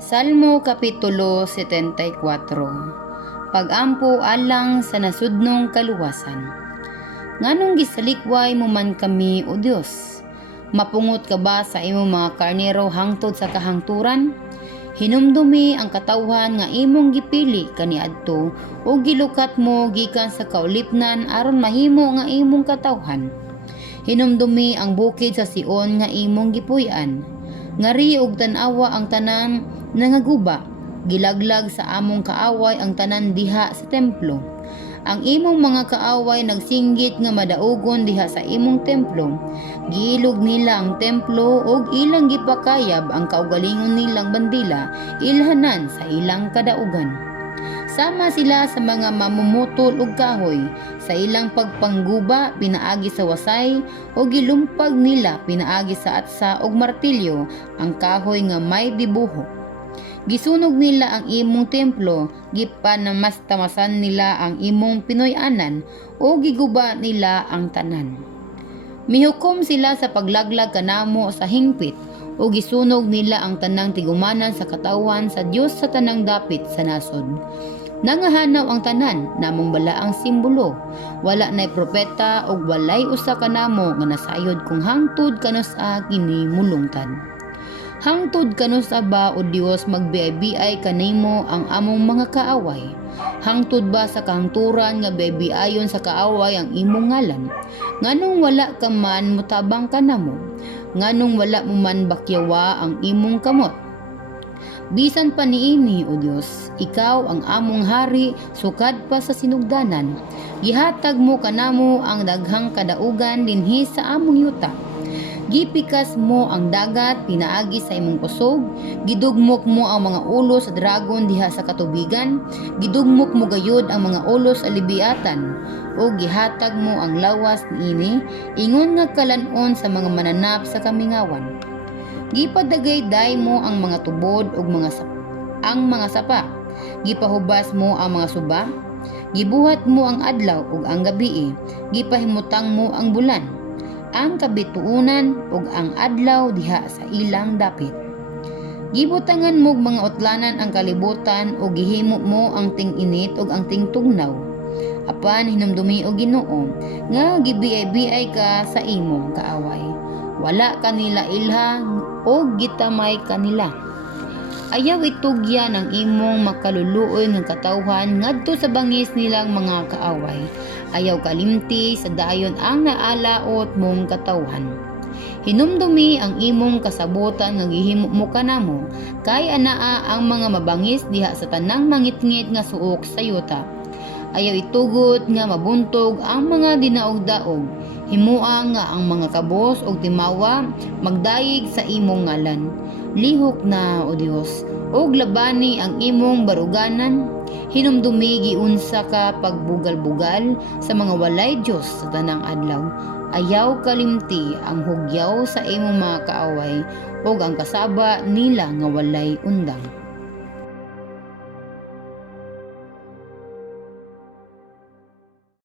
Salmo Kapitulo 74. Pag-ampo alang sa nasudnong kaluwasan. Nganong gisalikway mo man kami, O Dios? Mapungot ka ba sa imong mga karnero hangtod sa kahangturan? Hinumdumi ang katawhan nga imong gipili kaniadto o gilukat mo gikan sa kaulipnan aron mahimo nga imong katawhan. Hinumdumi ang bukid sa Sion nga imong gipuy-an. Ngari og tan-awa ang tanan nangaguba, gilaglag sa among kaaway ang tanan diha sa templo. Ang imong mga kaaway nagsinggit nga madaugon diha sa imong templo. Giilog nila ang templo ug ilang gipakayab ang kaugalingon nilang bandila ilhanan sa ilang kadaugan. Sama sila sa mga mamumutol og kahoy, sa ilang pagpangguba pinaagi sa wasay o gilumpag nila pinaagi sa atsa og martilyo ang kahoy nga may dibuho. Gisunog nila ang imong templo, gipanamastamasan nila ang imong pinoy-anan o giguba nila ang tanan. Mihukom sila sa paglaglag kanamo sa hingpit o gisunog nila ang tanang tigumanan sa katawan sa Dios sa tanang dapit sa nasod. Nangahanaw ang tanan namong bala ang simbolo. Wala nay propeta o walay usa kanamo nga nasayod kung hangtod kanos a kini mulungtad. Hangtod kanos ba o Dios magbiay-biay kanimo ang among mga kaaway? Hangtod ba sa kahangturan nga biay-biayon sa kaaway ang imong ngalan? Nganong wala ka man mutabang kanamo? Nganong wala mo man bakyawa ang imong kamot? Bisan pa niini, O Dios, ikaw ang among hari sukad pa sa sinugdanan. Gihatag mo kanamo ang daghang kadaugan dinhi sa among yuta. Gipikas mo ang dagat pinaagi sa imong kusog, gidugmok mo ang mga ulos sa dragon diha sa katubigan, gidugmok mo gayud ang mga ulos sa libiatan, o gihatag mo ang lawas niini, ingon nga kalanon sa mga mananap sa kamingawan. Gipadagay-day mo ang mga tubod ug mga sapa, gipahubas mo ang mga suba, gibuhat mo ang adlaw ug ang gabii, gipahimutang mo ang bulan, ang kabituunan ug ang adlaw diha sa ilang dapit. Gibutangan mo mga utlanan ang kalibutan ug gihimo mo ang ting-init ug ang ting-tugnaw. Apan hinumdumi og Ginoo nga gibiay-biay ka sa imong kaaway. Wala kanila ilha o gitamay kanila. Ayaw itugya ng imong makaluluoy ng katawhan ngadto sa bangis nilang mga kaaway. Ayaw kalimti sa dayon ang naalaot mong katawhan. Hinumdumi ang imong kasabutan nga gihimo mo kanamo, kay anaa ang mga mabangis diha sa tanang mangitngit nga suok sa yuta. Ayaw itugot nga mabuntog ang mga dinaog-daog. Himuang nga ang mga kabos og timawa magdayig sa imong ngalan. Lihok na, O Dios, og labani ang imong baruganan. Hinumdumi giunsa ka pagbugal-bugal sa mga walay Dios sa tanang adlaw. Ayaw kalimti ang hugyaw sa imong mga kaaway og ang kasaba nila nga walay undang.